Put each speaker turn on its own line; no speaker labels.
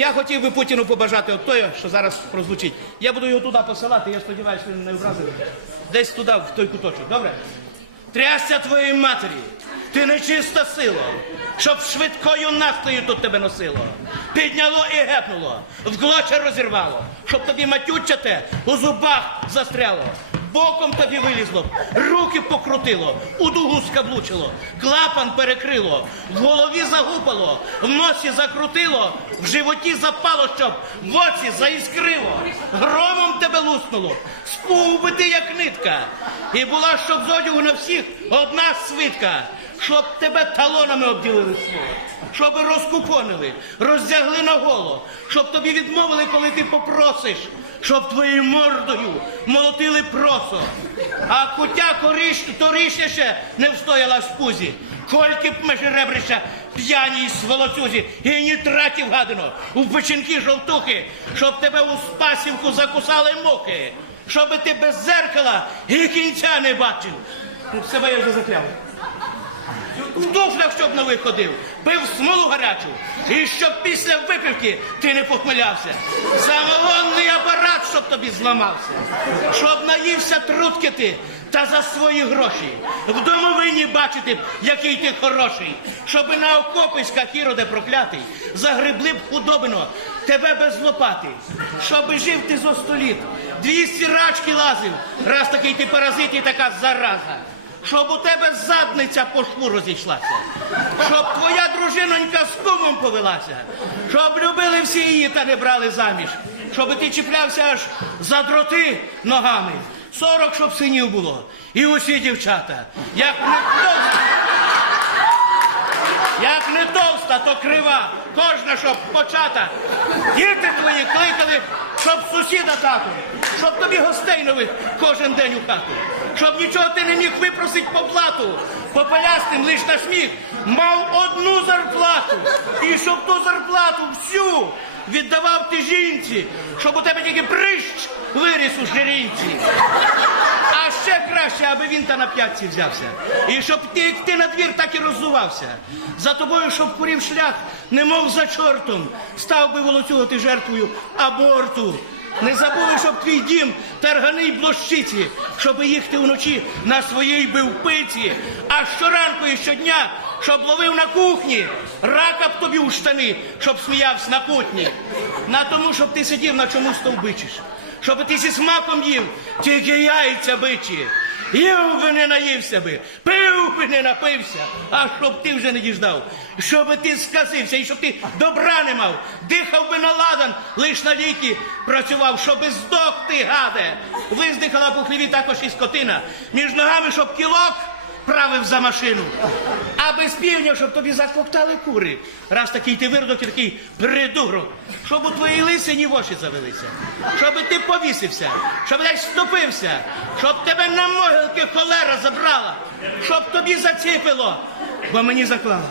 Я хотів би Путіну побажати от той, що зараз прозвучить. Я буду його туди посилати, я сподіваюся, він не образив. Десь туди, в той куточок, добре? Трясся твоїй матері, ти нечиста сила, щоб швидкою нафтою тут тебе носило. Підняло і гепнуло, в глоча розірвало, щоб тобі матючате у зубах застряло. Боком тобі вилізло, руки покрутило, у дугу скаблучило, клапан перекрило, в голові загупало, в носі закрутило, в животі запало, щоб в оці заіскрило, громом тебе луснуло, спув би ти як нитка. І була, щоб з одягу на всіх одна свитка, щоб тебе талонами обділили слово, щоб розкупонили, роздягли на голо, щоб тобі відмовили, коли ти попросиш, щоб твоєю мордою молотили просо. А кутя торішня ще не встояла в пузі. Кольки б межеребрища п'яній сволоцюзі і нітратів гадано, у печінки жовтухи, щоб тебе у спасівку закусали муки, щоби ти без зеркала і кінця не бачив. Себе я вже закляв. В туфлях, щоб не виходив, пив смолу гарячу, і щоб після випивки ти не похмелявся. Самогонний апарат, щоб тобі зламався, щоб наївся трутки ти та за свої гроші. В домовині бачити, б, який ти хороший, щоби на окописьках іроде проклятий, загребли б худобино тебе без лопати, щоби жив ти зо століт, двісті рачки лазив, раз такий ти паразит і така зараза щоб у тебе задниця по шву розійшлася, щоб твоя дружинонька з кумом повелася, щоб любили всі її та не брали заміж, щоб ти чіплявся аж за дроти ногами. Сорок, щоб синів було. І усі дівчата. Як не товста, як не товста, то крива. Кожна, щоб почата. Діти твої кликали, щоб сусіда тату, щоб тобі гостей нових кожен день у хату, щоб нічого ти не міг випросить по плату. Лиш на сміх мав одну зарплату. І щоб ту зарплату всю віддавав ти жінці, щоб у тебе тільки прищ виріс у жирінці. А ще краще, аби він та на п'ятці взявся. І щоб ти, ти на двір, так і роззувався. За тобою, щоб курів шлях, немов за чортом, став би волоцювати жертвою аборту. Не забули, щоб твій дім тарганий блощиці, щоб їхати вночі на своїй бивпиці, а щоранку і щодня, щоб ловив на кухні, рака б тобі у штани, щоб сміявся на кутні. На тому, щоб ти сидів на чому стовбичиш щоб ти зі смаком їв, тільки яйця бичі. Їв би не наївся би, пив би не напився, а щоб ти вже не діждав, щоб ти сказився і щоб ти добра не мав, дихав би на ладан, лиш на ліки працював, щоб здох ти, гаде. Виздихала по хліві також і скотина, між ногами, щоб кілок правив за машину. А без півня, щоб тобі закоптали кури. Раз такий ти виродок і такий придурок. Щоб у твоїй лисині воші завелися. Щоб ти повісився, щоб десь ступився, щоб тебе на могилки холера забрала, щоб тобі заціпило, бо мені заклала.